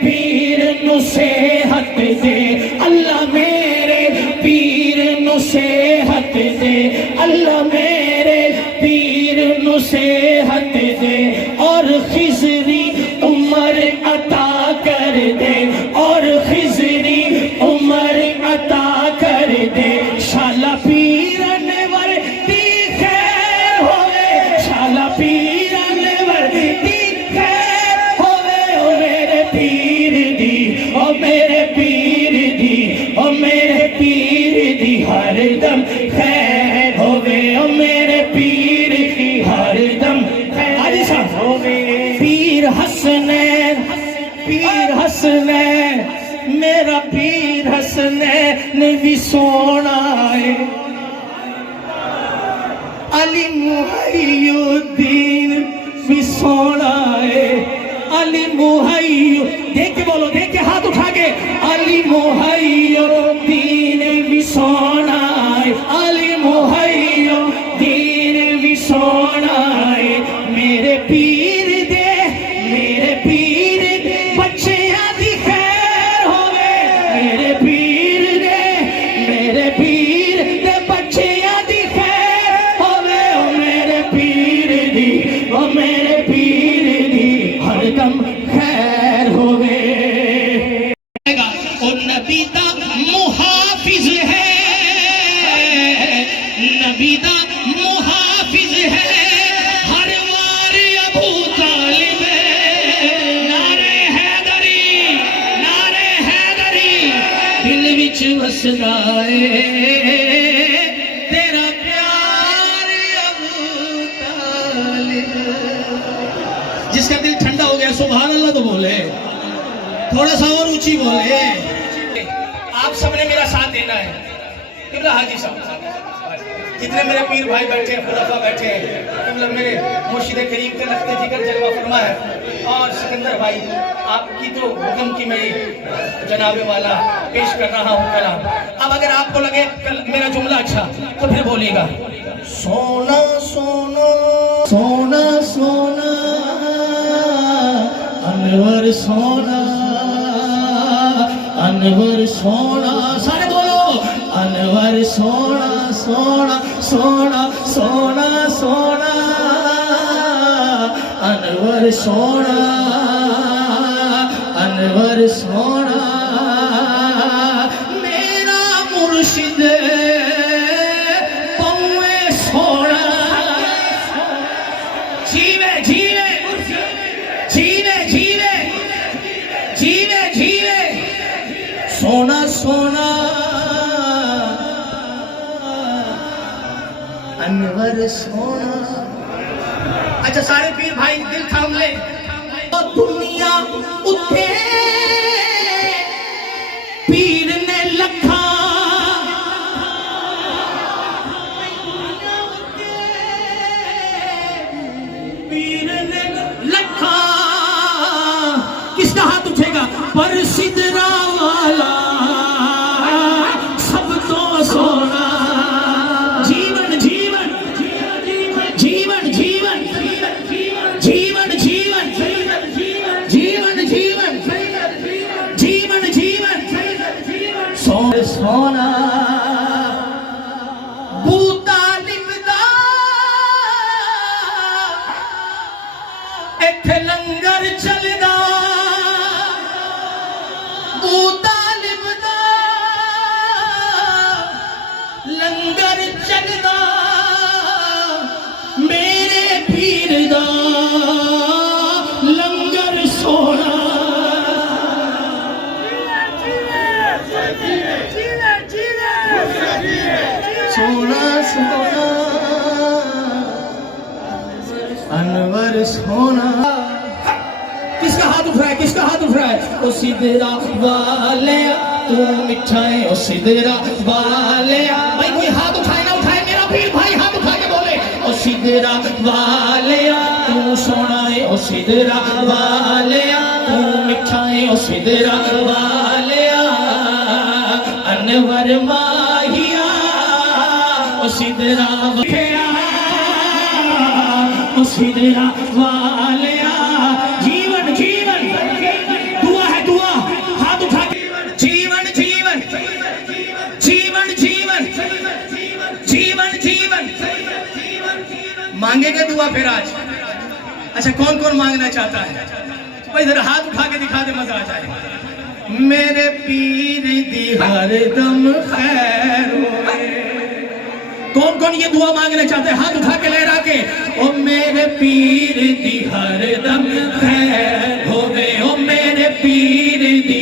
पीर नु सेहत दे, अल्लाह मेरे पीर नु सेहत दे, अल्लाह मेरे पीर नु सेहत दे, और खिजरी उमर अता कर दे, और खिजरी उमर अता कर दे। शाला पीरन वर दी खैर होवे, शाला पीरन वर दी खैर होवे, ओ मेरे पीर दी, ओ मेरे पीर दी, ओ मेरे पीर दी हरदम खैर होवे, ओ मेरे पीर की हरदम खैर होवे। पीर हसनैन, पीर हसनैन, मेरा पीर हसनैन भी सोना है, अली मुहैयुद्दीन भी सोना है, अली मुहैयु, देख के बोलो, देख के हाथ उठा के, अली मुहैयुद्दीन भी सोना है, अली मुहैयुद्दीन भी सोना है। मेरे पीर दे, मेरे पीर दे बच्चे आदि खैर होवे, मेरे पीर दे, मेरे पीर दे बच्चे आदि खैर होवे, ओ मेरे पीर दी, ओ मेरे पीर दी हरदम खैर होवे। ओ नबी दा मुहाफिज है, नबी दा मुहाफिज है, हर वार अबू तालिब, नारे हैदरी, नारे हैदरी, दिल विच वसदा है तेरा प्यार अबू तालिब। जिसका दिल ठंडा हो गया सुभान अल्लाह तो बोले, थोड़ा सा और ऊंची बोले। आप सबने मेरा साथ देना है। किबला हाजी साहब, जितने मेरे पीर भाई बैठे हैं, खुलाफा बैठे हैं, किबला मेरे मुर्शिद करीम के लफ्ते जिगर जलवा फरमा है, और सिकंदर भाई आपकी तो हुक्म की मैं जनाबे वाला पेश कर रहा हूँ कलाम। अब अगर आपको लगे मेरा जुमला अच्छा तो फिर बोलिएगा। सोना सोना सोना सोना अनवर सोना, अनवर सोना, सारे बोलो, अनवर सोना सोना सोना सोना सोना, अनवर सोना, अनवर सोना, मेरा मुर्शिद पौए सोना, जीवे जीवे जीवे जीवे जीवे जीवे सोना सोना, अनवर सोना। अच्छा सारे पीर भाई दिल थाम ले। दुनिया उठे पीर ने लखा, पीर ने लखा, किसका हाथ उठेगा? पर सिदरा वाला सब तो सोना, जीवन जीवन जीवन जीवन जीवन जीवन जीवन जीवन जीवन जीवन सोना। बूता लिपदा इत्थे लंगर चलदा, बूता लिपदा लंगर चलदा, मेरे पीर दा लंगर सोना। सोना सोना अनवर सोना। किसका हाथ उठ रहा है? किसका हाथ उठ रहा है? ओ सिदरा वाले तू मिठाई, ओ सिदरा वाले। भाई कोई हाथ उठाए ना उठाए, मेरा पीर भाई हाथ उठा के बोले, ओ सिदरा वाले तू सोना है, ओ सिदरा वाले तू मिठाई, ओ सिदरा वाले अनवर माहिया, ओ सिदरा सिदरा वाले जीवन जीवन दुआ मांगेंगे दुआ फिर आज। अच्छा कौन कौन मांगना चाहता है? भाई इधर हाथ उठा के दिखा दे, मजा आ जाएगा। मेरे पीर दी हरदम खैर होए। कौन कौन ये दुआ मांगना चाहते हैं? हाथ उठा के लहरा के, ओ मेरे पीर दी हरदम खैर